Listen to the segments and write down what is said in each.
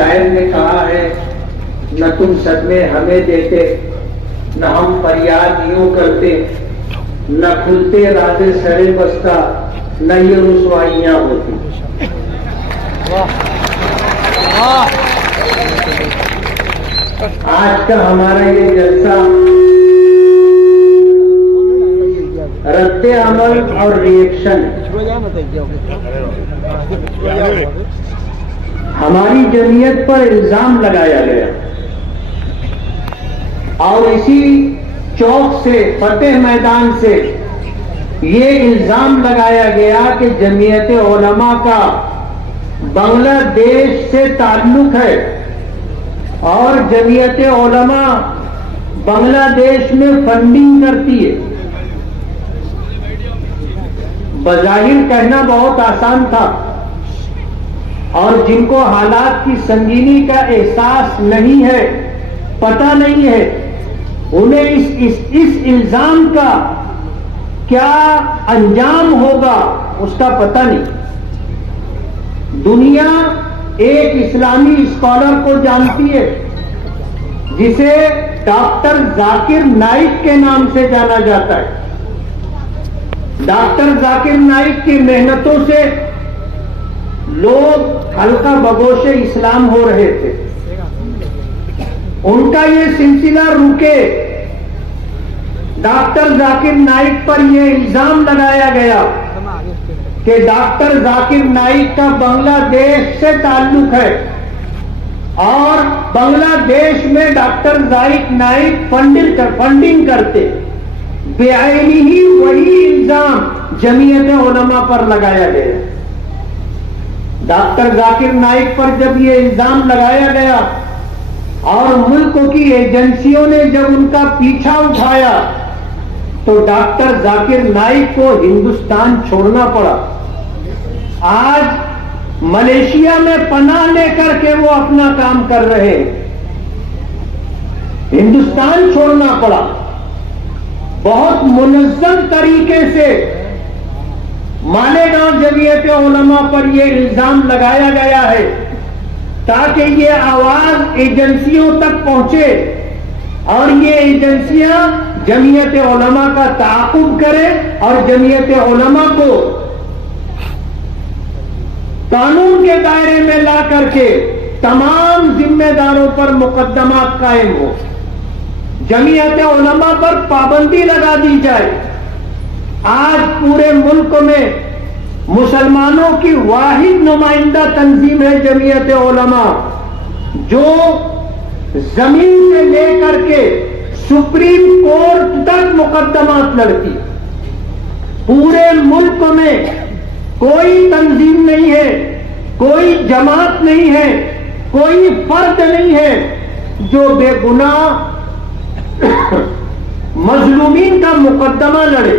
شاعر نے کہا ہے، نہ تم صدمے ہمیں دیتے، نہ ہم فریاد یوں کرتے، نہ کھلتے راز سرے بستہ، نہ یہ رسوائیاں ہوتی۔ آج کا ہمارا یہ جلسہ رد عمل اور ریئیکشن، ہماری جمعیت پر الزام لگایا گیا اور اسی چوک سے، فتح میدان سے یہ الزام لگایا گیا کہ جمعیت علماء کا بنگلہ دیش سے تعلق ہے اور جمعیت علماء بنگلہ دیش میں فنڈنگ کرتی ہے۔ بظاہر کہنا بہت آسان تھا، اور جن کو حالات کی سنگینی کا احساس نہیں ہے، پتہ نہیں ہے، انہیں اس الزام کا کیا انجام ہوگا اس کا پتہ نہیں۔ دنیا ایک اسلامی اسکالر کو جانتی ہے جسے ڈاکٹر ذاکر نائک کے نام سے جانا جاتا ہے۔ ڈاکٹر ذاکر نائک کی محنتوں سے لوگ حلقہ بگوش اسلام ہو رہے تھے۔ ان کا یہ سلسلہ رکے، ڈاکٹر ذاکر نائک پر یہ الزام لگایا گیا کہ ڈاکٹر ذاکر نائک کا بنگلہ دیش سے تعلق ہے اور بنگلہ دیش میں ڈاکٹر ذاکر نائک فنڈنگ کرتے، بے عینی ہی وہی الزام جمعیت علماء پر لگایا گیا۔ ڈاکٹر ذاکر نائک پر جب یہ الزام لگایا گیا اور ملک کی ایجنسیوں نے جب ان کا پیچھا اٹھایا تو ڈاکٹر ذاکر نائک کو ہندوستان چھوڑنا پڑا۔ آج ملیشیا میں پناہ لے کر کے وہ اپنا کام کر رہے ہیں، ہندوستان چھوڑنا پڑا۔ بہت منظم طریقے سے مالیگاؤں جمعیت علماء پر یہ الزام لگایا گیا ہے تاکہ یہ آواز ایجنسیوں تک پہنچے اور یہ ایجنسیاں جمعیت علماء کا تعاقب کرے اور جمعیت علماء کو قانون کے دائرے میں لا کر کے تمام ذمہ داروں پر مقدمات قائم ہو، جمعیت علماء پر پابندی لگا دی جائے۔ آج پورے ملک میں مسلمانوں کی واحد نمائندہ تنظیم ہے جمعیت علماء، جو زمین سے لے کر کے سپریم کورٹ تک مقدمات لڑتی۔ پورے ملک میں کوئی تنظیم نہیں ہے، کوئی جماعت نہیں ہے، کوئی فرد نہیں ہے جو بے گناہ مظلومین کا مقدمہ لڑے۔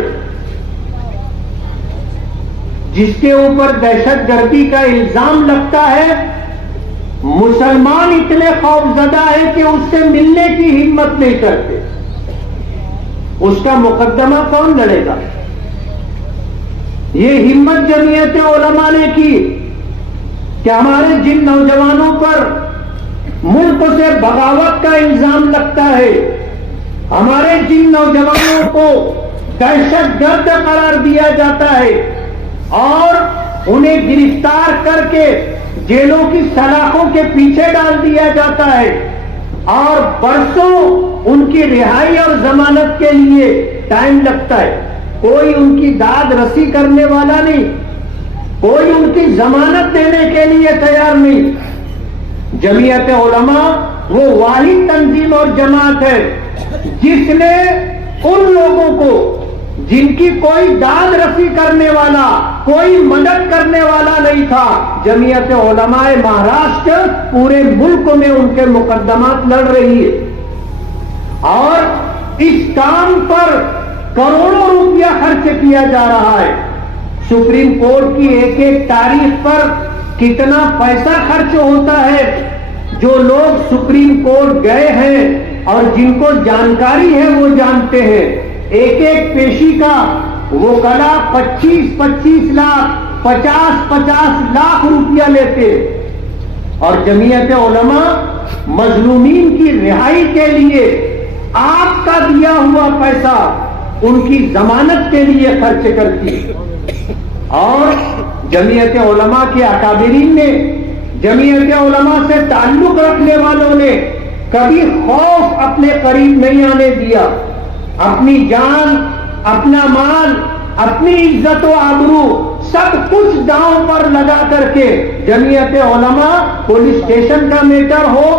جس کے اوپر دہشت گردی کا الزام لگتا ہے، مسلمان اتنے خوفزدہ ہیں کہ اس سے ملنے کی ہمت نہیں کرتے۔ اس کا مقدمہ کون لڑے گا؟ یہ ہمت جمعیت علماء نے کی کہ ہمارے جن نوجوانوں پر ملک سے بغاوت کا الزام لگتا ہے، ہمارے جن نوجوانوں کو دہشت گرد قرار دیا جاتا ہے اور انہیں گرفتار کر کے جیلوں کی سلاخوں کے پیچھے ڈال دیا جاتا ہے اور برسوں ان کی رہائی اور ضمانت کے لیے ٹائم لگتا ہے، کوئی ان کی داد رسی کرنے والا نہیں، کوئی ان کی ضمانت دینے کے لیے تیار نہیں۔ جمعیت علماء وہ واحد تنظیم اور جماعت ہے جس نے ان لوگوں کو جن کی کوئی داد رسی کرنے والا، کوئی مدد کرنے والا نہیں تھا، جمعیت علماء مہاراشٹر پورے ملک میں ان کے مقدمات لڑ رہی ہے اور اس کام پر کروڑوں روپیہ خرچ کیا جا رہا ہے۔ سپریم کورٹ کی ایک ایک تاریخ پر کتنا پیسہ خرچ ہوتا ہے۔ جو لوگ سپریم کورٹ گئے ہیں اور جن کو جانکاری ہے وہ جانتے ہیں، ایک ایک پیشی کا وکلا 25 لاکھ 50 لاکھ روپیہ لیتے اور جمعیت علماء مظلومین کی رہائی کے لیے آپ کا دیا ہوا پیسہ ان کی ضمانت کے لیے خرچ کرتی ہے. اور جمعیت علماء کے اکابرین نے، جمعیت علماء سے تعلق رکھنے والوں نے کبھی خوف اپنے قریب نہیں آنے دیا. اپنی جان، اپنا مال، اپنی عزت و آبرو سب کچھ داؤں پر لگا کر کے جمعیت علماء پولیس اسٹیشن کا میٹر ہو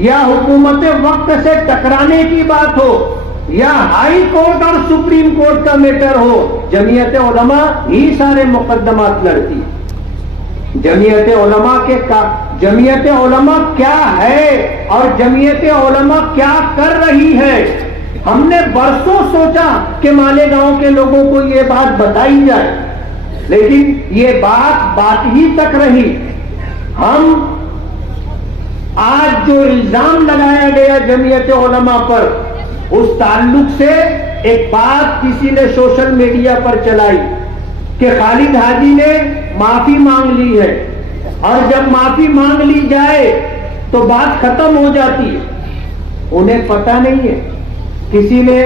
یا حکومت وقت سے ٹکرانے کی بات ہو یا ہائی کورٹ اور سپریم کورٹ کا میٹر ہو، جمعیت علماء ہی سارے مقدمات لڑتی. جمعیت علماء کیا ہے اور جمعیت علماء کیا کر رہی ہے؟ ہم نے برسوں سوچا کہ مالیگاؤں کے لوگوں کو یہ بات بتائی جائے، لیکن یہ بات ہی تک رہی. ہم آج جو الزام لگایا گیا جمعیت علماء پر، اس تعلق سے ایک بات کسی نے سوشل میڈیا پر چلائی کہ خالد حاجی نے معافی مانگ لی ہے، اور جب معافی مانگ لی جائے تو بات ختم ہو جاتی ہے. انہیں پتہ نہیں ہے، کسی نے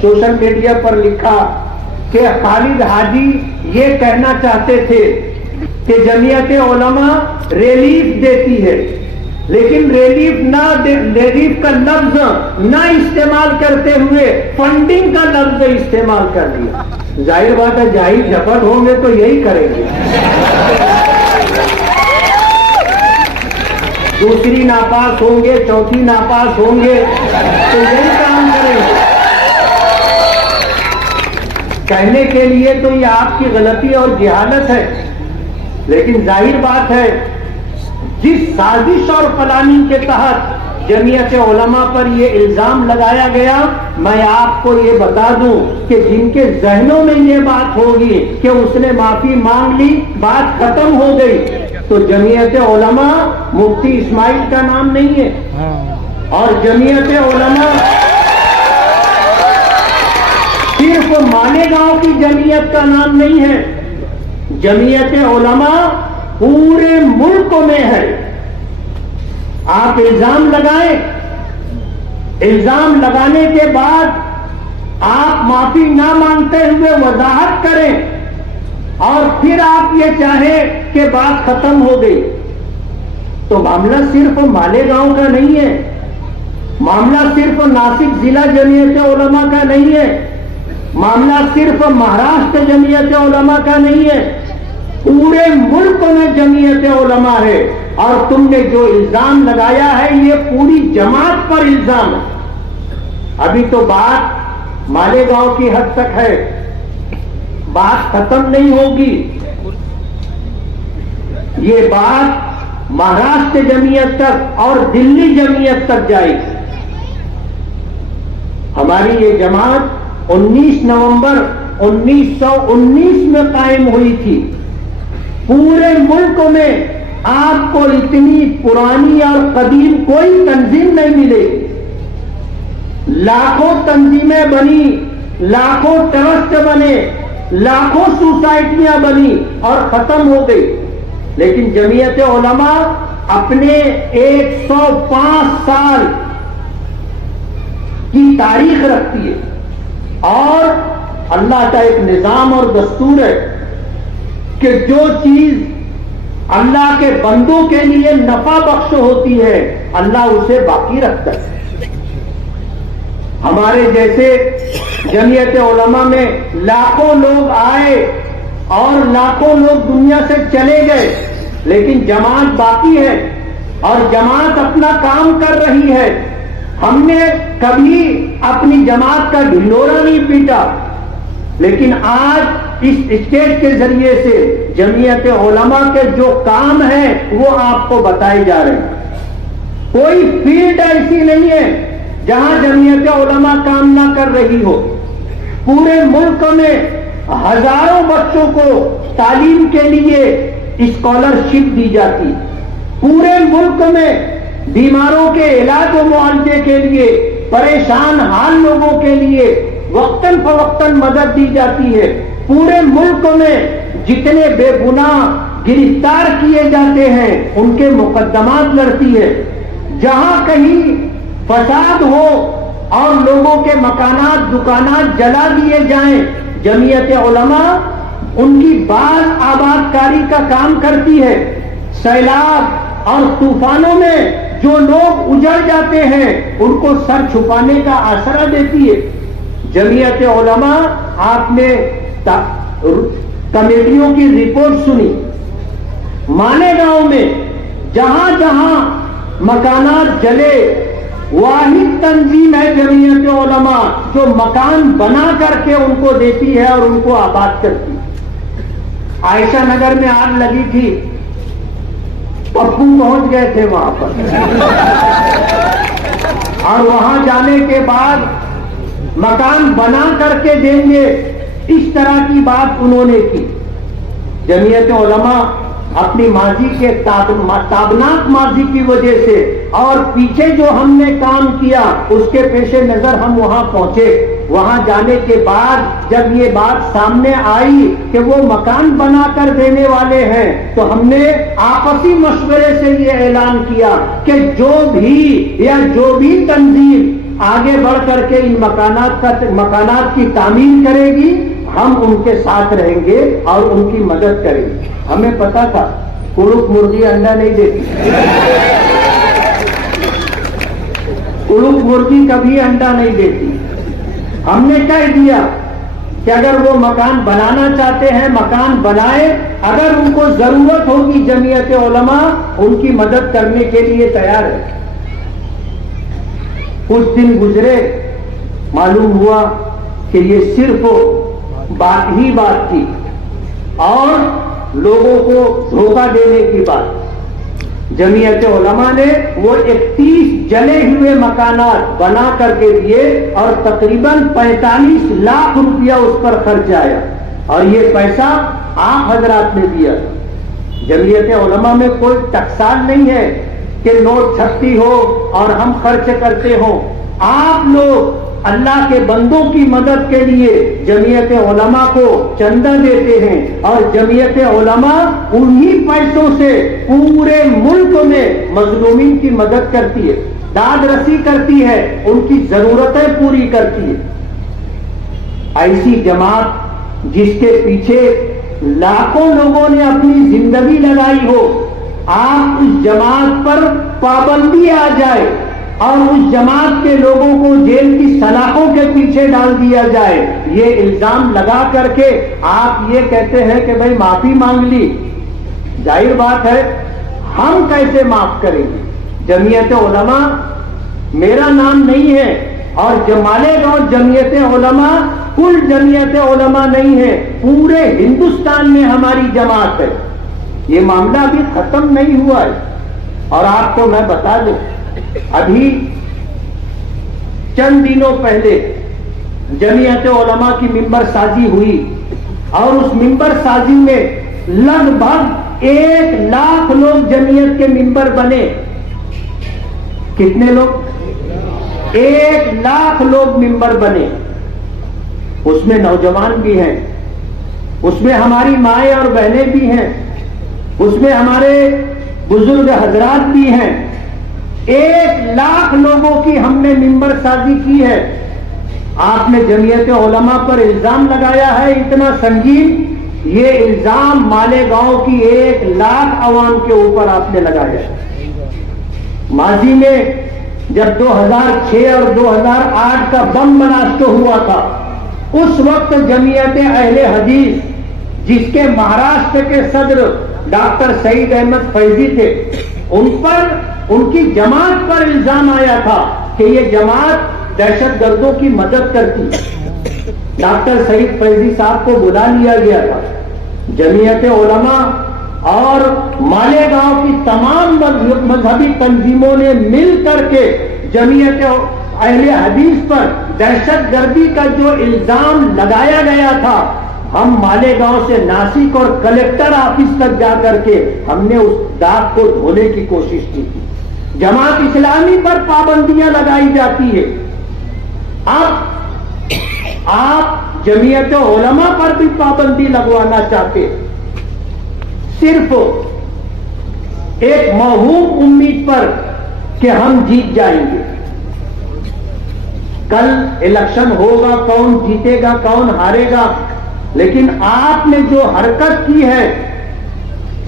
سوشل میڈیا پر لکھا کہ خالد حاجی یہ کہنا چاہتے تھے کہ جمعیت علماء ریلیف دیتی ہے، لیکن ریلیف کا لفظ نہ استعمال کرتے ہوئے فنڈنگ کا لفظ استعمال کر دیا. ظاہر بات ہے جاہل جھپٹ ہوں گے تو یہی کریں گے. دوسری ناپاس ہوں گے، چوتھی ناپاس ہوں گے تو یہی کام کریں گے. کہنے کے لیے تو یہ آپ کی غلطی اور جہالت ہے، لیکن ظاہر بات ہے جس سازش اور پلاننگ کے تحت جمعیت علماء پر یہ الزام لگایا گیا، میں آپ کو یہ بتا دوں کہ جن کے ذہنوں میں یہ بات ہوگی کہ اس نے معافی مانگ لی، بات ختم ہو گئی، تو جمعیت علماء مفتی اسماعیل کا نام نہیں ہے، اور جمعیت علماء صرف مالیگاؤں کی جمعیت کا نام نہیں ہے. جمعیت علماء پورے ملک میں ہے. آپ الزام لگائیں، الزام لگانے کے بعد آپ معافی نہ مانگتے ہوئے وضاحت کریں، اور پھر آپ یہ چاہیں کہ بات ختم ہو گئی، تو معاملہ صرف مالیگاؤں کا نہیں ہے، معاملہ صرف ناسک ضلع جمعیت علماء کا نہیں ہے، معاملہ صرف مہاراشٹر جمعیت علماء کا نہیں ہے، پورے ملک میں جمعیت علماء ہے. اور تم نے جو الزام لگایا ہے یہ پوری جماعت پر الزام ہے. ابھی تو بات مالیگاؤں کی حد تک ہے، بات ختم نہیں ہوگی. یہ بات مہاراشٹر جمعیت تک اور دلی جمعیت تک جائے گی. ہماری یہ جماعت 19 نومبر 1919 میں قائم ہوئی تھی. پورے ملک میں آپ کو اتنی پرانی اور قدیم کوئی تنظیم نہیں ملے. لاکھوں تنظیمیں بنی، لاکھوں ٹرسٹ بنے، لاکھوں سوسائٹیاں بنی اور ختم ہو گئی. لیکن جمعیت علماء اپنے 105 سال کی تاریخ رکھتی ہے، اور اللہ کا ایک نظام اور دستور ہے کہ جو چیز اللہ کے بندوں کے لیے نفع بخش ہوتی ہے اللہ اسے باقی رکھتا ہے. ہمارے جیسے جمعیت علماء میں لاکھوں لوگ آئے اور لاکھوں لوگ دنیا سے چلے گئے، لیکن جماعت باقی ہے اور جماعت اپنا کام کر رہی ہے. ہم نے کبھی اپنی جماعت کا ڈھنڈورا نہیں پیٹا، لیکن آج اس اسٹیج کے ذریعے سے جمعیت علماء کے جو کام ہیں وہ آپ کو بتائے جا رہے ہیں. کوئی فیلڈ ایسی نہیں ہے جہاں جمعیت علماء کام نہ کر رہی ہو. پورے ملک میں ہزاروں بچوں کو تعلیم کے لیے اسکالرشپ دی جاتی. پورے ملک میں بیماروں کے علاج و معالجے کے لیے، پریشان حال لوگوں کے لیے وقتاً فوقتاً مدد دی جاتی ہے. پورے ملک میں جتنے بے گناہ گرفتار کیے جاتے ہیں، ان کے مقدمات لڑتی ہے۔ جہاں کہیں فساد ہو اور لوگوں کے مکانات دکانات جلا دیے جائیں، جمعیت علماء ان کی باز آباد کاری کا کام کرتی ہے۔ سیلاب اور طوفانوں میں جو لوگ اجڑ جاتے ہیں ان کو سر چھپانے کا آسرا دیتی ہے۔ جمعیت علماء، آپ نے کمیٹیوں کی رپورٹ سنی، مالیگاؤں میں جہاں جہاں مکانات جلے، واحد تنظیم ہے جمعیت علماء جو مکان بنا کر کے ان کو دیتی ہے اور ان کو آباد کرتی ہے۔ عائشہ نگر میں آگ لگی تھی، پپو پہنچ گئے تھے وہاں پر، اور وہاں جانے کے بعد مکان بنا کر کے دیں گے، اس طرح کی بات انہوں نے کی۔ جمعیت علماء اپنی ماضی کے تابناک ماضی کی وجہ سے اور پیچھے جو ہم نے کام کیا اس کے پیش نظر ہم وہاں پہنچے۔ وہاں جانے کے بعد جب یہ بات سامنے آئی کہ وہ مکان بنا کر دینے والے ہیں، تو ہم نے آپسی مشورے سے یہ اعلان کیا کہ جو بھی تنظیم آگے بڑھ کر کے ان مکانات کی تعمیر کرے گی، ہم ان کے ساتھ رہیں گے اور ان کی مدد کریں گے۔ ہمیں پتا تھا کڑک مرغی انڈا نہیں دیتی، کڑک مرغی کبھی انڈا نہیں دیتی۔ ہم نے کہہ دیا کہ اگر وہ مکان بنانا چاہتے ہیں مکان بنائے، اگر ان کو ضرورت ہوگی جمعیت علماء ان کی مدد کرنے کے لیے تیار ہے۔ کچھ دن گزرے، معلوم ہوا کہ یہ صرف بات ہی بات تھی اور لوگوں کو دھوکہ دینے کی بات۔ جمعیت علماء نے وہ 31 جلے ہوئے مکانات بنا کر کے دیے اور تقریباً 45 لاکھ روپیہ اس پر خرچ آیا، اور یہ پیسہ آپ حضرات نے دیا۔ جمعیت علماء میں کوئی ٹکسال نہیں ہے کہ نوٹ چھپتی ہو اور ہم خرچ کرتے ہوں۔ آپ لوگ اللہ کے بندوں کی مدد کے لیے جمعیت علماء کو چندہ دیتے ہیں، اور جمعیت علماء انہی پیسوں سے پورے ملک میں مظلومین کی مدد کرتی ہے، داد رسی کرتی ہے، ان کی ضرورتیں پوری کرتی ہے۔ ایسی جماعت جس کے پیچھے لاکھوں لوگوں نے اپنی زندگی لگائی ہو، آپ اس جماعت پر پابندی آ جائے اور اس جماعت کے لوگوں کو جیل کی سلاخوں کے پیچھے ڈال دیا جائے، یہ الزام لگا کر کے آپ یہ کہتے ہیں کہ بھائی معافی مانگ لی، ظاہر بات ہے ہم کیسے معاف کریں گے؟ جمعیت علماء میرا نام نہیں ہے، اور مالیگاؤں جمعیت علماء کل جمعیت علماء نہیں ہے، پورے ہندوستان میں ہماری جماعت ہے۔ یہ معاملہ ابھی ختم نہیں ہوا ہے۔ اور آپ کو میں بتا دوں، ابھی چند دنوں پہلے جمعیت علماء کی ممبر سازی ہوئی، اور اس ممبر سازی میں لگ بھگ 1 لاکھ لوگ جمعیت کے ممبر بنے۔ کتنے لوگ؟ 1 لاکھ لوگ ممبر بنے۔ اس میں نوجوان بھی ہیں، اس میں ہماری مائیں اور بہنیں بھی ہیں، اس میں ہمارے بزرگ حضرات بھی ہیں۔ 1 لاکھ لوگوں کی ہم نے ممبر سازی کی ہے۔ آپ نے جمعیت علماء پر الزام لگایا ہے اتنا سنگین، یہ الزام مالیگاؤں کی 1 لاکھ عوام کے اوپر آپ نے لگایا ہے۔ ماضی میں جب 2006 اور 2008 کا بم بلاسٹ ہوا تھا، اس وقت جمعیت اہل حدیث جس کے مہاراشٹر کے صدر ڈاکٹر سعید احمد فیضی تھے، ان کی جماعت پر الزام آیا تھا کہ یہ جماعت دہشت گردوں کی مدد کرتی ہے۔ ڈاکٹر سعید فیضی صاحب کو بلا لیا گیا تھا۔ جمعیت علماء اور مالیگاؤں کی تمام مذہبی تنظیموں نے مل کر کے جمعیت اہل حدیث پر دہشت گردی کا جو الزام لگایا گیا تھا، ہم مالیگاؤں سے ناسک اور کلکٹر آفس تک جا کر کے ہم نے اس داغ کو دھونے کی کوشش کی تھی۔ جماعت اسلامی پر پابندیاں لگائی جاتی ہے، اب آپ جمعیت علماء پر بھی پابندی لگوانا چاہتے۔ صرف ایک موہوم امید پر کہ ہم جیت جائیں گے. کل الیکشن ہوگا، کون جیتے گا کون ہارے گا، لیکن آپ نے جو حرکت کی ہے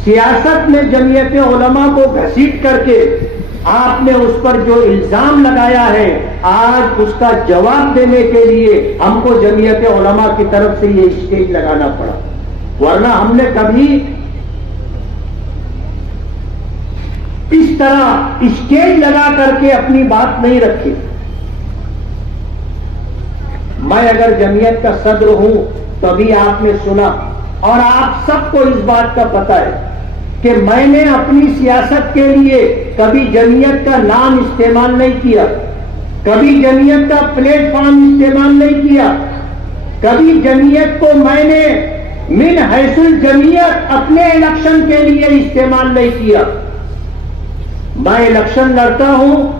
سیاست میں جمعیت علماء کو گھسیٹ کر کے، آپ نے اس پر جو الزام لگایا ہے، آج اس کا جواب دینے کے لیے ہم کو جمعیت علماء کی طرف سے یہ اسٹیج لگانا پڑا. ورنہ ہم نے کبھی اس طرح اسٹیج لگا کر کے اپنی بات نہیں رکھی. میں اگر جمعیت کا صدر ہوں تو ابھی آپ نے سنا، اور آپ سب کو اس بات کا پتہ ہے کہ میں نے اپنی سیاست کے لیے کبھی جمعیت کا نام استعمال نہیں کیا، کبھی جمعیت کا پلیٹ فارم استعمال نہیں کیا، کبھی جمعیت کو میں نے من حیث الجمعیت اپنے الیکشن کے لیے استعمال نہیں کیا. میں الیکشن لڑتا ہوں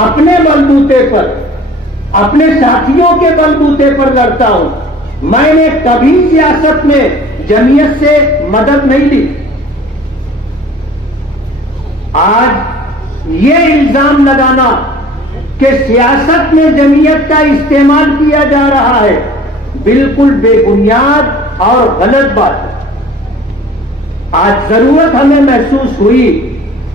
اپنے بلبوتے پر، اپنے ساتھیوں کے بلبوتے پر لڑتا ہوں. میں نے کبھی سیاست میں جمعیت سے مدد نہیں لی. آج یہ الزام لگانا کہ سیاست میں جمعیت کا استعمال کیا جا رہا ہے، بالکل بے بنیاد اور غلط بات ہے. آج ضرورت ہمیں محسوس ہوئی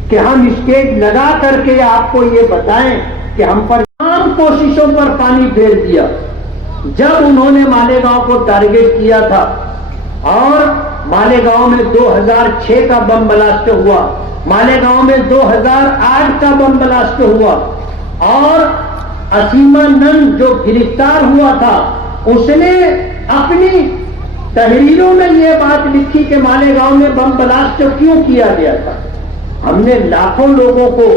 کہ ہم اسٹیج لگا کر کے آپ کو یہ بتائیں کہ ہم پر تمام کوششوں پر پانی پھیر دیا. جب انہوں نے مالیگاؤں کو ٹارگیٹ کیا تھا اور مالیگاؤں میں 2006 کا بم بلاسٹ ہوا، مالیگاؤں میں 2008 کا بم بلاسٹ ہوا، اور اسیما نند جو گرفتار ہوا تھا اس نے اپنی تحریروں میں یہ بات لکھی کہ مالیگاؤں میں بم بلاسٹ کیوں کیا گیا تھا. ہم نے لاکھوں لوگوں کو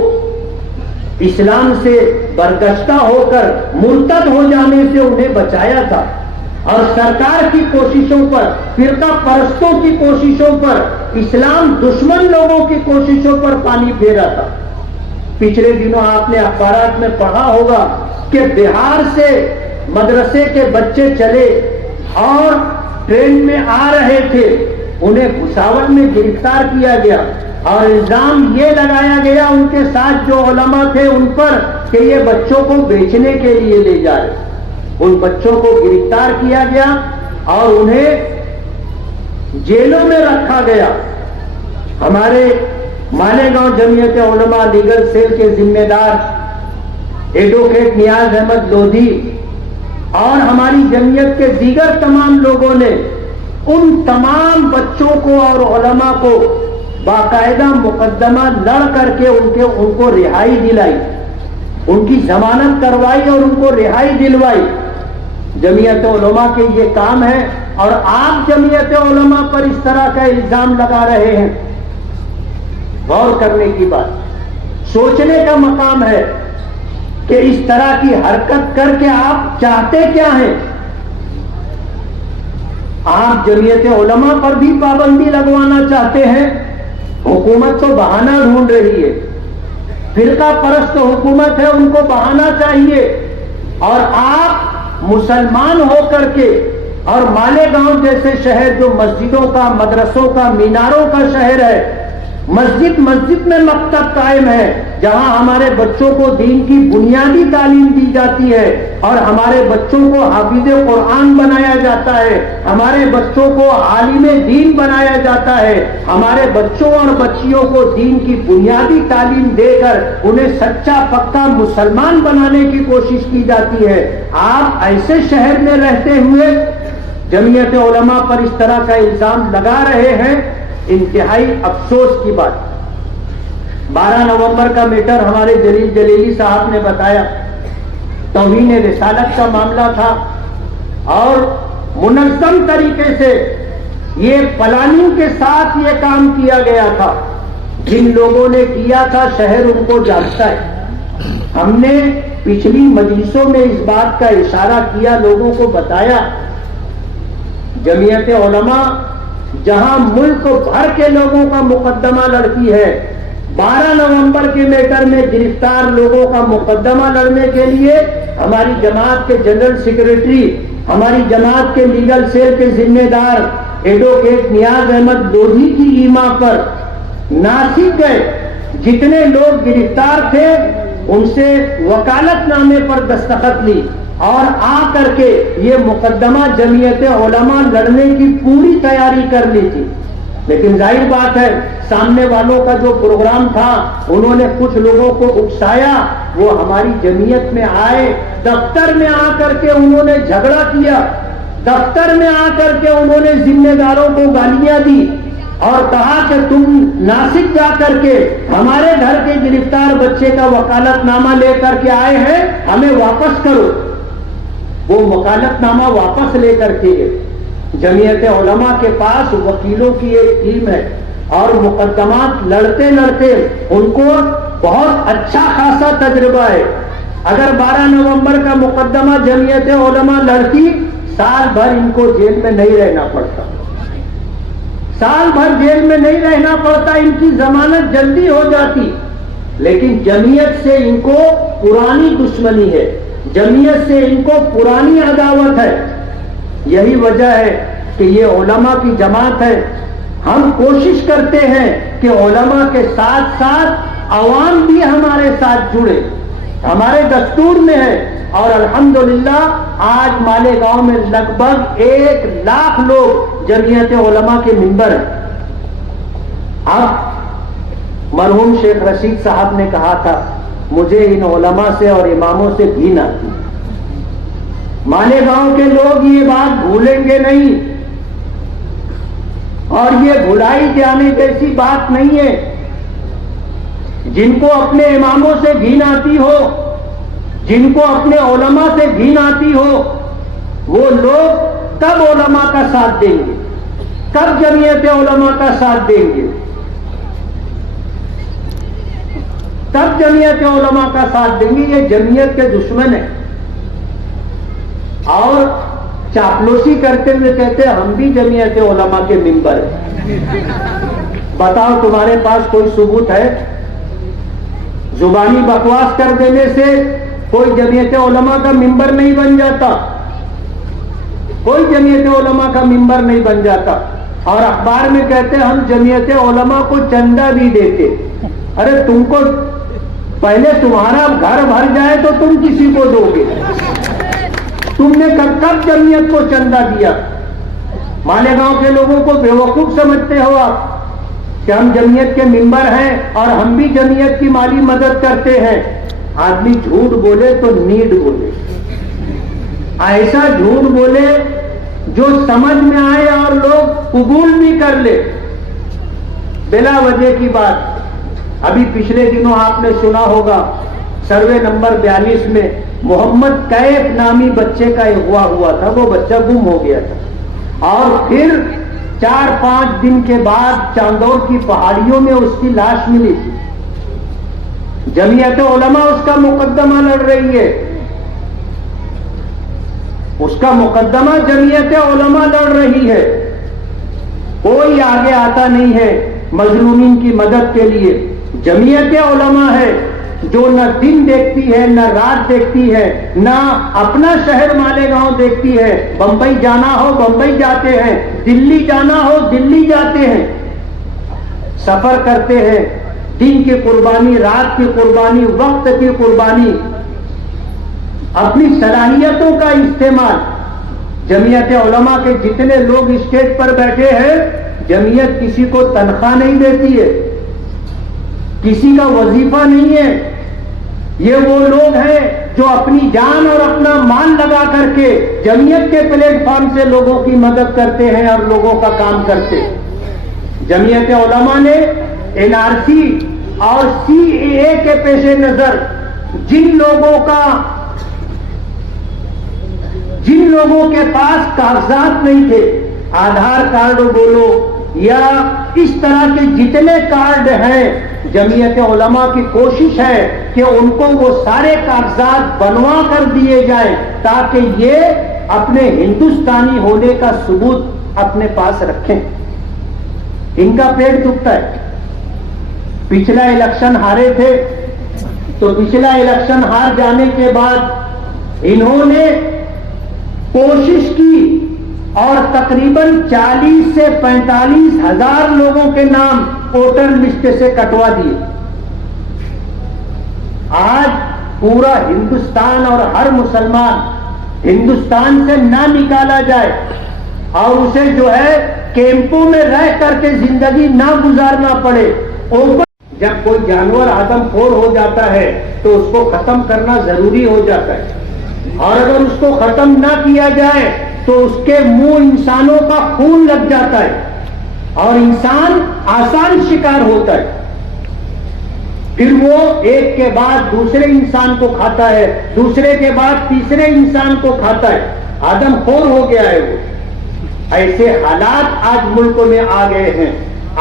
اسلام سے برگشتہ ہو کر مرتد ہو جانے سے انہیں بچایا تھا، اور سرکار کی کوششوں پر، فرقہ پرستوں کی کوششوں پر، اسلام دشمن لوگوں کی کوششوں پر پانی پھیرا تھا. پچھلے دنوں آپ نے اخبارات میں پڑھا ہوگا کہ بہار سے مدرسے کے بچے چلے اور ٹرین میں آ رہے تھے، انہیں بھساول میں گرفتار کیا گیا اور الزام یہ لگایا گیا ان کے ساتھ جو علماء تھے ان پر کہ یہ بچوں کو بیچنے کے لیے لے جا رہے. ان بچوں کو گرفتار کیا گیا اور انہیں جیلوں میں رکھا گیا. ہمارے مالیگاؤں جمعیت علماء لیگل سیل کے ذمہ دار ایڈوکیٹ نیاز احمد لودھی اور ہماری جمعیت کے دیگر تمام لوگوں نے ان تمام بچوں کو اور علماء کو باقاعدہ مقدمہ لڑ کر کے ان کو رہائی دلائی، ان کی ضمانت کروائی اور ان کو رہائی دلوائی. جمعیت علماء کے یہ کام ہے، اور آپ جمعیت علماء پر اس طرح کا الزام لگا رہے ہیں. غور کرنے کی بات، سوچنے کا مقام ہے کہ اس طرح کی حرکت کر کے آپ چاہتے کیا ہیں. آپ جمعیت علماء پر بھی پابندی لگوانا چاہتے ہیں. حکومت تو بہانہ ڈھونڈ رہی ہے، فرقہ پرست حکومت ہے، ان کو بہانہ چاہیے. اور آپ مسلمان ہو کر کے، اور مالیگاؤں جیسے شہر جو مسجدوں کا، مدرسوں کا، میناروں کا شہر ہے، مسجد مسجد میں مکتب قائم ہے جہاں ہمارے بچوں کو دین کی بنیادی تعلیم دی جاتی ہے، اور ہمارے بچوں کو حافظ قرآن بنایا جاتا ہے، ہمارے بچوں کو عالم دین بنایا جاتا ہے، ہمارے بچوں اور بچیوں کو دین کی بنیادی تعلیم دے کر انہیں سچا پکا مسلمان بنانے کی کوشش کی جاتی ہے. آپ ایسے شہر میں رہتے ہوئے جمعیت علماء پر اس طرح کا الزام لگا رہے ہیں، انتہائی افسوس کی بات. 12 نومبر کا میٹر ہمارے جلیل جلیلی صاحب نے بتایا، توہین رسالت کا معاملہ تھا، اور منظم طریقے سے یہ پلاننگ کے ساتھ یہ کام کیا گیا تھا. جن لوگوں نے کیا تھا شہر ان کو جانتا ہے. ہم نے پچھلی مجلسوں میں اس بات کا اشارہ کیا، لوگوں کو بتایا. جمعیت علماء جہاں ملک بھر کے لوگوں کا مقدمہ لڑتی ہے، 12 نومبر کے میٹر میں گرفتار لوگوں کا مقدمہ لڑنے کے لیے ہماری جماعت کے جنرل سیکریٹری، ہماری جماعت کے لیگل سیل کے ذمہ دار، ایڈوکیٹ نیاز احمد لودھی کی ایما پر ناسک گئے، جتنے لوگ گرفتار تھے ان سے وکالت نامے پر دستخط لی اور آ کر کے یہ مقدمہ جمعیت علماء لڑنے کی پوری تیاری کر لی تھی. لیکن ظاہر بات ہے سامنے والوں کا جو پروگرام تھا انہوں نے کچھ لوگوں کو اکسایا، وہ ہماری جمعیت میں آئے، دفتر میں آ کر کے انہوں نے جھگڑا کیا، دفتر میں آ کر کے انہوں نے ذمہ داروں کو گالیاں دی اور کہا کہ تم ناسک جا کر کے ہمارے گھر کے گرفتار بچے کا وکالت نامہ لے کر کے آئے ہیں، ہمیں واپس کرو. وہ وکالت نامہ واپس لے کر کے جمعیت علماء کے پاس وکیلوں کی ایک ٹیم ہے اور مقدمات لڑتے لڑتے ان کو بہت اچھا خاصا تجربہ ہے. اگر 12 نومبر کا مقدمہ جمعیت علماء لڑتی، سال بھر ان کو جیل میں نہیں رہنا پڑتا، سال بھر جیل میں نہیں رہنا پڑتا، ان کی ضمانت جلدی ہو جاتی. لیکن جمعیت سے ان کو پرانی دشمنی ہے، جمعیت سے ان کو پرانی عداوت ہے. یہی وجہ ہے کہ یہ علماء کی جماعت ہے. ہم کوشش کرتے ہیں کہ علماء کے ساتھ ساتھ عوام بھی ہمارے ساتھ جڑے، ہمارے دستور میں ہے. اور الحمدللہ آج مالیگاؤں میں لگ بھگ 1 لاکھ لوگ جمعیت علماء کے ممبر ہیں. اب مرحوم شیخ رشید صاحب نے کہا تھا مجھے ان علماء سے اور اماموں سے گھن آتی. مالیگاؤں کے لوگ یہ بات بھولیں گے نہیں، اور یہ بھلائی جانے جیسی بات نہیں ہے. جن کو اپنے اماموں سے گھن آتی ہو، جن کو اپنے علماء سے گھن آتی ہو، وہ لوگ کب علماء کا ساتھ دیں گے، کب جمعیت علماء کا ساتھ دیں گے، تب جمعیت علماء کا ساتھ دیں گے. یہ جمعیت کے دشمن ہیں اور چاپلوسی کرتے ہوئے کہتے ہیں ہم بھی جمعیت علماء کے ممبر ہیں. بتاؤ تمہارے پاس کوئی ثبوت ہے؟ زبانی بکواس کر دینے سے کوئی جمعیت علماء کا ممبر نہیں بن جاتا، کوئی جمعیت علماء کا ممبر نہیں بن جاتا. اور اخبار میں کہتے ہیں ہم جمعیت علماء کو چندہ بھی دیتے. ارے تم کو پہلے تمہارا گھر بھر جائے تو تم کسی کو دو گے؟ تم نے کب جمعیت کو چندہ دیا؟ مالیگاؤں کے لوگوں کو بیوقوف سمجھتے ہو آپ کہ ہم جمعیت کے ممبر ہیں اور ہم بھی جمعیت کی مالی مدد کرتے ہیں. آدمی جھوٹ بولے تو نیڈ بولے، ایسا جھوٹ بولے جو سمجھ میں آئے اور لوگ قبول بھی کر لے. بلا وجہ کی بات. ابھی پچھلے دنوں آپ نے سنا ہوگا سروے نمبر 42 میں محمد کیف نامی بچے کا اغوا ہوا تھا، وہ بچہ گم ہو گیا تھا اور پھر 4-5 دن کے بعد چاندور کی پہاڑیوں میں اس کی لاش ملی تھی. جمعیت علماء اس کا مقدمہ لڑ رہی ہے، اس کا مقدمہ جمعیت علماء لڑ رہی ہے. کوئی آگے آتا نہیں ہے مظلومین کی مدد کے لیے. جمعیت علماء ہے جو نہ دن دیکھتی ہے نہ رات دیکھتی ہے، نہ اپنا شہر مالیگاؤں دیکھتی ہے. بمبئی جانا ہو بمبئی جاتے ہیں، دلی جانا ہو دلی جاتے ہیں، سفر کرتے ہیں. دن کی قربانی، رات کی قربانی، وقت کی قربانی، اپنی صلاحیتوں کا استعمال. جمعیت علماء کے جتنے لوگ اسٹیج پر بیٹھے ہیں، جمعیت کسی کو تنخواہ نہیں دیتی ہے، کسی کا وظیفہ نہیں ہے. یہ وہ لوگ ہیں جو اپنی جان اور اپنا مال لگا کر کے جمعیت کے پلیٹ فارم سے لوگوں کی مدد کرتے ہیں اور لوگوں کا کام کرتے ہیں. جمعیت علماء نے NRC اور CAA کے پیش نظر جن لوگوں کے پاس کاغذات نہیں تھے، آدھار کارڈ بولو یا اس طرح کے جتنے کارڈ ہیں، جمعیت علماء کی کوشش ہے کہ ان کو وہ سارے کاغذات بنوا کر دیے جائیں تاکہ یہ اپنے ہندوستانی ہونے کا ثبوت اپنے پاس رکھیں. ان کا پیٹ دکھتا ہے. پچھلا الیکشن ہارے تھے تو پچھلا الیکشن ہار جانے کے بعد انہوں نے کوشش کی اور تقریباً 40 سے 45 ہزار لوگوں کے نام ووٹر لسٹ سے کٹوا دیے. آج پورا ہندوستان اور ہر مسلمان ہندوستان سے نہ نکالا جائے اور اسے جو ہے کیمپوں میں رہ کر کے زندگی نہ گزارنا پڑے. جب کوئی جانور آدم خور ہو جاتا ہے تو اس کو ختم کرنا ضروری ہو جاتا ہے، اور اگر اس کو ختم نہ کیا جائے تو اس کے منہ انسانوں کا خون لگ جاتا ہے اور انسان آسان شکار ہوتا ہے. پھر وہ ایک کے بعد دوسرے انسان کو کھاتا ہے، دوسرے کے بعد تیسرے انسان کو کھاتا ہے. آدم خور ہو گیا ہے وہ. ایسے حالات آج ملک میں آ گئے ہیں.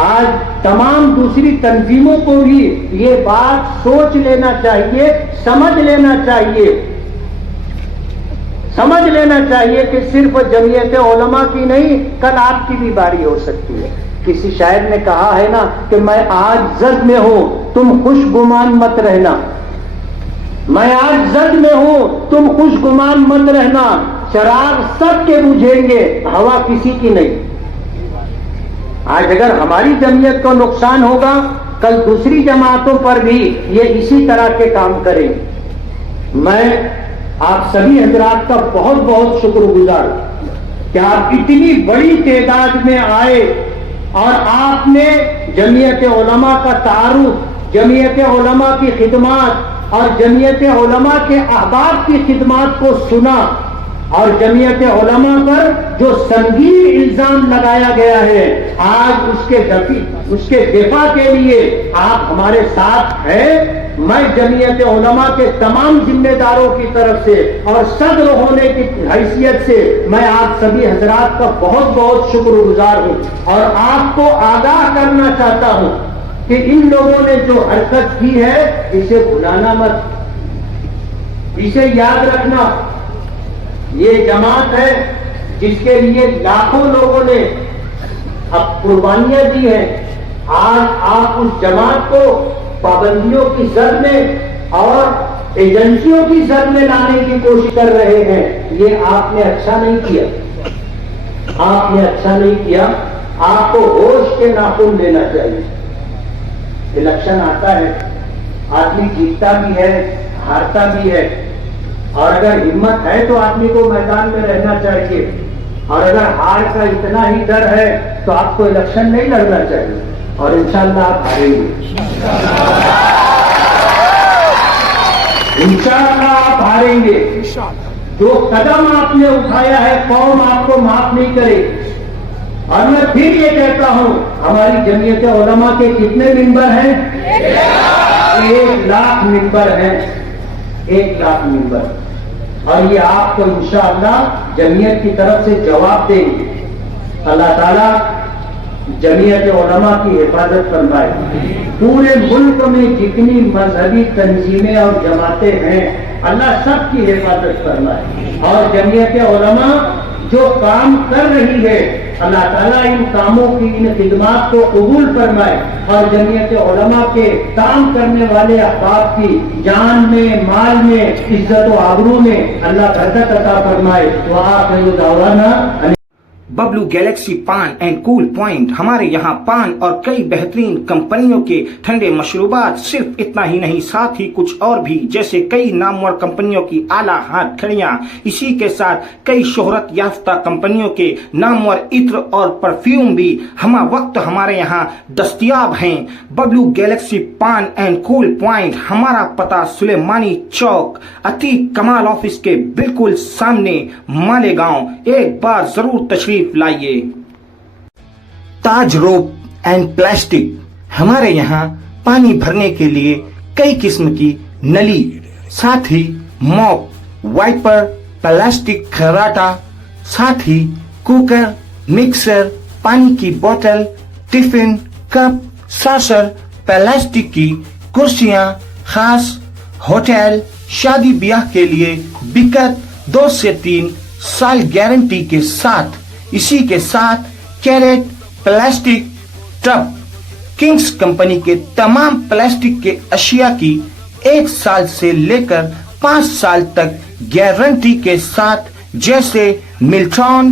آج تمام دوسری تنظیموں کو بھی یہ بات سوچ لینا چاہیے، سمجھ لینا چاہیے کہ صرف جمعیت علماء کی نہیں، کل آپ کی بھی باری ہو سکتی ہے. کسی شاعر نے کہا ہے نا کہ میں آج زد میں ہوں، تم خوش گمان مت رہنا. میں آج زد میں ہوں، تم خوش گمان مت رہنا. چراغ سب کے بجھیں گے، ہوا کسی کی نہیں. آج اگر ہماری جمعیت کو نقصان ہوگا، کل دوسری جماعتوں پر بھی یہ اسی طرح کے کام کریں. میں آپ سبھی حضرات کا بہت بہت شکر گزار کہ آپ اتنی بڑی تعداد میں آئے اور آپ نے جمعیت علماء کا تعارف، جمعیت علماء کی خدمات اور جمعیت علماء کے احباب کی خدمات کو سنا، اور جمعیت علماء پر جو سنگین الزام لگایا گیا ہے آج اس کے دفاع کے لیے آپ ہمارے ساتھ ہیں. میں جمعیت علماء کے تمام ذمہ داروں کی طرف سے اور صدر ہونے کی حیثیت سے میں آپ سبھی حضرات کا بہت بہت شکر گزار ہوں، اور آپ کو آگاہ کرنا چاہتا ہوں کہ ان لوگوں نے جو حرکت کی ہے اسے بھلانا مت، اسے یاد رکھنا. یہ جماعت ہے جس کے لیے لاکھوں لوگوں نے اب قربانیاں دی ہیں. آج آپ اس جماعت کو پابندیوں کی زد میں اور ایجنسیوں کی زد میں لانے کی کوشش کر رہے ہیں. یہ آپ نے اچھا نہیں کیا، آپ نے اچھا نہیں کیا. آپ کو ہوش کے ناخن لینا چاہیے. الیکشن آتا ہے، آدمی جیتتا بھی ہے، ہارتا بھی ہے، اور اگر ہمت ہے تو آدمی کو میدان میں رہنا چاہیے، اور اگر ہار کا اتنا ہی ڈر ہے تو آپ کو الیکشن نہیں لڑنا چاہیے، اور انشاءاللہ آپ ہاریں گے. انشاءاللہ آپ ہاریں گے. جو قدم آپ نے اٹھایا ہے قوم آپ کو معاف نہیں کرے. اور میں پھر یہ کہتا ہوں، ہماری جمعیت علماء کے کتنے ممبر ہیں؟ 1 لاکھ ممبر ہیں. 1 لاکھ ممبر، اور یہ آپ کو انشاءاللہ جمعیت کی طرف سے جواب دیں گے. اللہ تعالیٰ جمعیت علماء کی حفاظت فرمائے. پورے ملک میں جتنی مذہبی تنظیمیں اور جماعتیں ہیں اللہ سب کی حفاظت فرمائے، اور جمعیت علماء جو کام کر رہی ہے اللہ تعالیٰ ان کاموں کی، ان خدمات کو قبول فرمائے، اور جمعیت علماء کے کام کرنے والے احباب کی جان میں، مال میں، عزت و آبرو میں اللہ برکت عطا فرمائے. وآخر دعوانا ببلو گیلیکسی پان اینڈ کول پوائنٹ. ہمارے یہاں پان اور کئی بہترین کمپنیوں کے ٹھنڈے مشروبات. صرف اتنا ہی نہیں، ساتھ ہی کچھ اور بھی، جیسے کئی نامور کمپنیوں کی اعلیٰ ہاتھ کھڑیاں. اسی کے ساتھ کئی شہرت یافتہ کمپنیوں کے نامور عطر اور پرفیوم بھی ہمہ وقت ہمارے یہاں دستیاب ہیں. ببلو گیلیکسی پان اینڈ کول پوائنٹ. ہمارا پتہ سلیمانی چوک، عتیق کمال آفس کے بالکل سامنے، مالیگاؤں. ایک بار ضرور تشریف لائیے. تاج روپ اینڈ پلاسٹک. ہمارے یہاں پانی بھرنے کے لیے کئی قسم کی نلی، ساتھ ہی موپ، وائپر، پلاسٹک خراٹا، ساتھ ہی کوکر، مکسر، پانی کی بوتل، ٹفن، کپ، ساسر، پلاسٹک کی کرسیاں، خاص ہوٹل، شادی بیاہ کے لیے بکت 2 سے 3 سال گارنٹی کے ساتھ. اسی کے ساتھ crate plastic tub. Kings company کے تمام پلاسٹک کے اشیاء کی 1 سال سے لے کر 5 سال تک گارنٹی کے ساتھ، جیسے ملٹون،